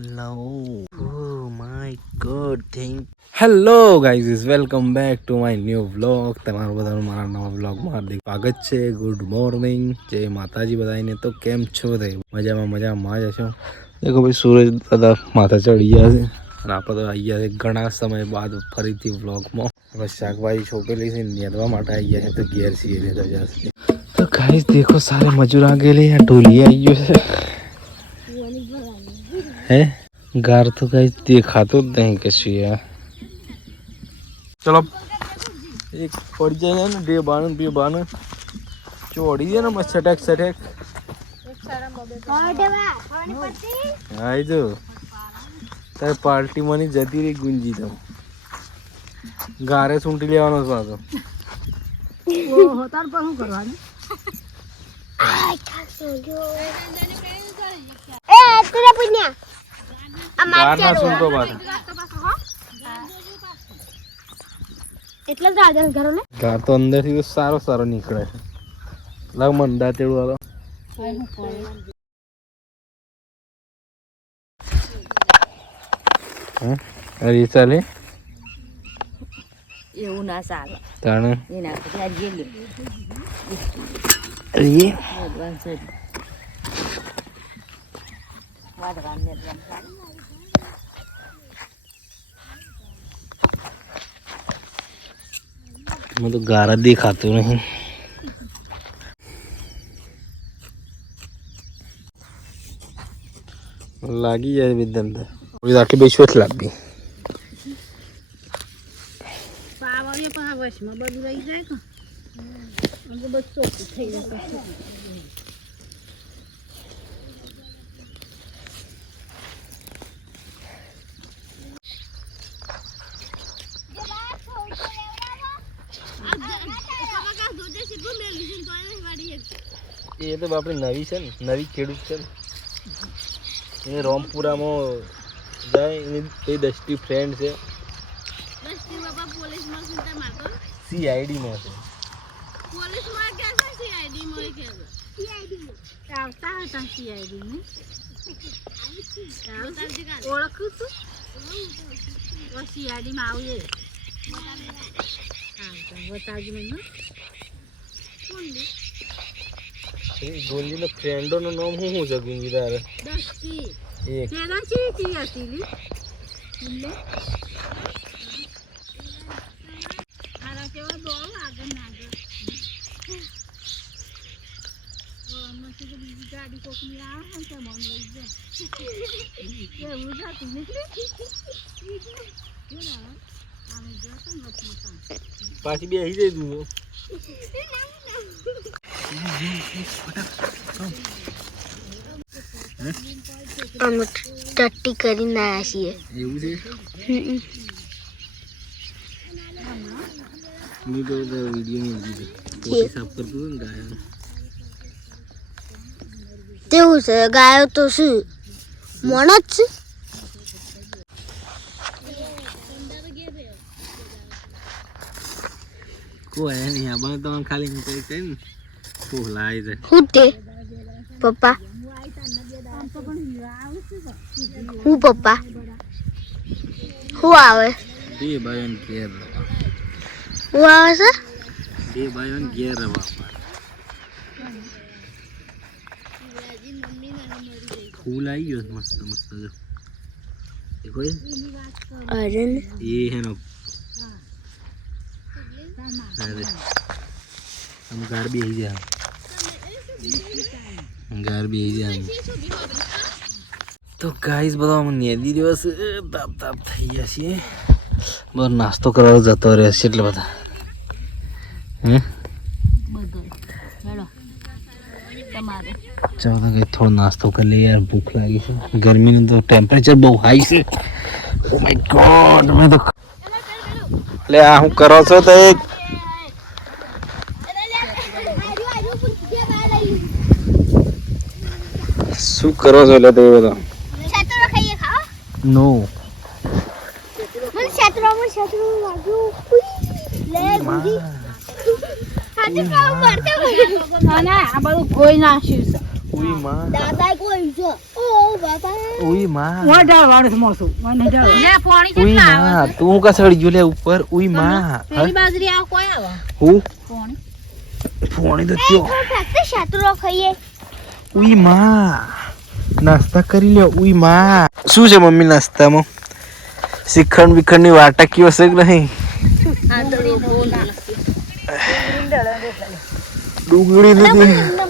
Hello. Oh my god. Hello guys, welcome back to my new vlog. તમારું બધાનું મારા નવા વ્લોગમાં હાર્દિક સ્વાગત છે. ગુડ મોર્નિંગ, જય માતાજી બધાને. તો કેમ છો બધા? મજામાં જશો. દેખો ભાઈ, સૂરજ દાદા માથા ચડી ગયા છે અને આપણે તો આવી ગયા છે ઘણા સમય બાદ ફરીથી વ્લોગમાં. બસ શાકભાજી છોપેલી છે, નેદવા માટે આવી ગયા છે તો ઘેર છીએ નેતા જશે. તો ગાઈઝ દેખો, સારે મજૂર આ ગયેલી. આ ઢોલી આવી ગયો છે. હે ગાર તો ગાઈઝ દેખાતું જ નહીં કશું યાર. ચલો એક પડી જાય ને બે બાનું ચોડી જાય ને મસ્ત સટેક હા એ તો તારે પાર્ટી માં જતી રહી ગુંજી તો ગારે સૂંટી લેવાનો પાછો. ગાર તો અંદર થી તો સારો નીકળે છે. લાવ મંદા તેડું હાલો. અરે ચાલે એવું ના ચાલે. તાણે એના પછી આ જેલી અરે વાદવાન છે વાદવાન ને મને તો ગાર જ દેખાતું નહીં. લાગી જાય વિધમ તો આખી બેસવા જ લાગી. બધું રહી જાય કે બધું ચોખ્ખું થઈ જાય. એ તો આપણી નવી છે ને, નવી ખેડૂત છે ને, એને રોમપુરામાં જાય. એની કઈ દસ્તી ફ્રેન્ડ છે, સીઆઈડીમાં છે. ઓળખું છું સીઆઈડી માં આવીએ બતાવજો મને. ગોંજીનો ફ્રેન્ડોનું નામ શું છે ગુંજી તારે? દસ્તી એક તેના ચી હતી લે આરા કેવા દોડ આગળ ના મસ્ત બીજી ગાડી કોકની આવે ને તે મન લઈ જાય એવું જાતું નીકળી આમે જતો નથી પાછી બે આવી જાય તું. અમે ટટ્ટી કરીને આવ્યા છીએ. એવું છે? મેં તો વિડીયો નહીં લીધો, સાફ કરતું હતું ને ગાય. તેવું છે, ગાયો તો શું મોણ જ છે. કોઈ નહીં આ બને તમને ખાલી કઈ કઈ ને ફોલાય છે. શું તે પપ્પા? હું પપ્પા શું આવે? બે ભાઈઓને ઘેર શું આવે છે? બે ભાઈઓને ઘેર રવા ફૂલ આવી ગયો મસ્ત મસ્ત. જો એ કોઈ અરે એ હેનો हम घर भी ही जा તો ગાઈસ બધા અમે નેદી દિવસ તાપ થઈ ગયા છીએ. બસ નાસ્તો કરવા જતો રહે છે એટલે બધા ચાલો કઈ થોડો નાસ્તો કરી લઈએ યાર, ભૂખ લાગી છે. ગરમીનું તો ટેમ્પરેચર બહુ હાઈ છે. ઓ માય ગોડ, મેં તો એટલે આ હું કરો છો તો એક શું કરો છો એટલે તે બધા નો ઉઈ માં દાદા કોઈ છે ઓ બાબા ઉઈ માં વાડાળવાનું છે મોસું મને જાવ લે પાણી ઉઈ કેટલા આવે માં તું કા સડી ગયો લે ઉપર ઉઈ માં પેલી બાજરી આવ કોઈ આવે હું પાણી ફોણી તો ત્યો ફક્ત શાતરો ખાઈએ ઉઈ માં નાસ્તા કરી લ્યો ઉઈ માં શું છે મમ્મી નાસ્તામાં શ્રીખંડ વિખંડ ની વાટકી હશે કે નહીં ડુંગળી નથી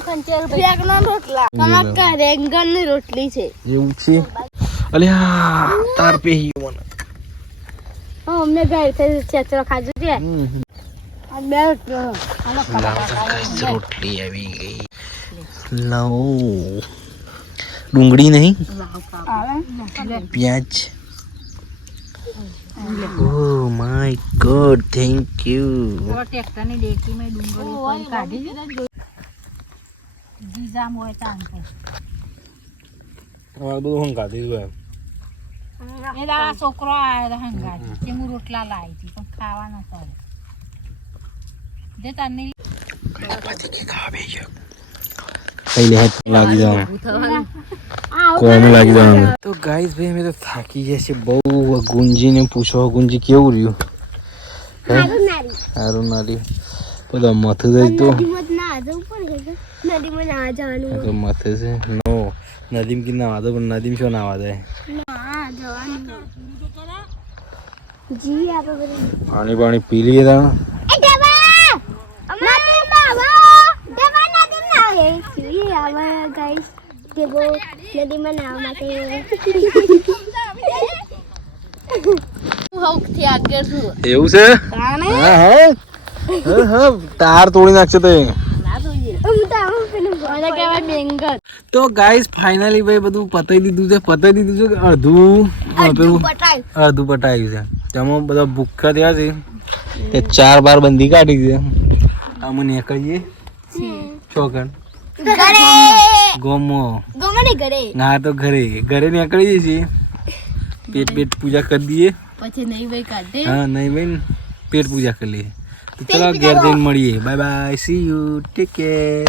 બેગનો રોટલા કનકા રેંગણની રોટલી છે એવું છે અલ્યા તાર પેહી મને અમને ઘરે થી છેતરો ખાજો છે આ બે રોટલી આવી ગઈ લાવો ડુંગળી નહીં પ્યાજ Oh my god, thank you. Tractor ની ડેકી માં ડુંગળી કોઈ કાઢી જીજામ હોય તાન તો આ બધું હંગા દીધું એલા આ છોકરો આયો હંગાતી કે હું રોટલા લાવી હતી પણ ખાવા ન પડે જે તને पहले हाथ लागी जाऊं कोम लागी जाऊं तो गाइस भाई मैं तो થાકી ગયા છે બહુ ગુંજી ને પૂછો ગુંજી કેવું રહ્યું હારું નારી પેલા માથું જાય તો નદીમાં ના જવું પડે નદીમાં ના જવાનું તો માથે છે નો નદીમ કે ના વાદો પણ નદીમ શું ના વાદે ના જવાનું જી આપણે પાણી પાણી પી લઈએ તા એ દેવા અમારે બાવા દેવા નદી ના હે જી આવા ગાઈસ દેવો નદીમાં નાવા માટે હોકથી આગળ છું એવું છે હા હા હા તાર તોડી નાખશે તે તો ગાઈસ ફાઇનલી ભાઈ બધું પતાઈ દીધું છે કે અડધું પટાયું છે તેમાં બધા ભૂખ્યા થયા છે તે 4 બાર બંધી કાઢી છે અમે નીકળીએ છોકન ગોમો ના તો ઘરે નીકળીએ છીએ પેટ પૂજા કરી દઈએ પછી નહીં ભાઈ કાઢે હા નહીં ભાઈ પેટ પૂજા કરી લઈએ તો ચલો ઘેર જઈને મળીએ bye bye see you take care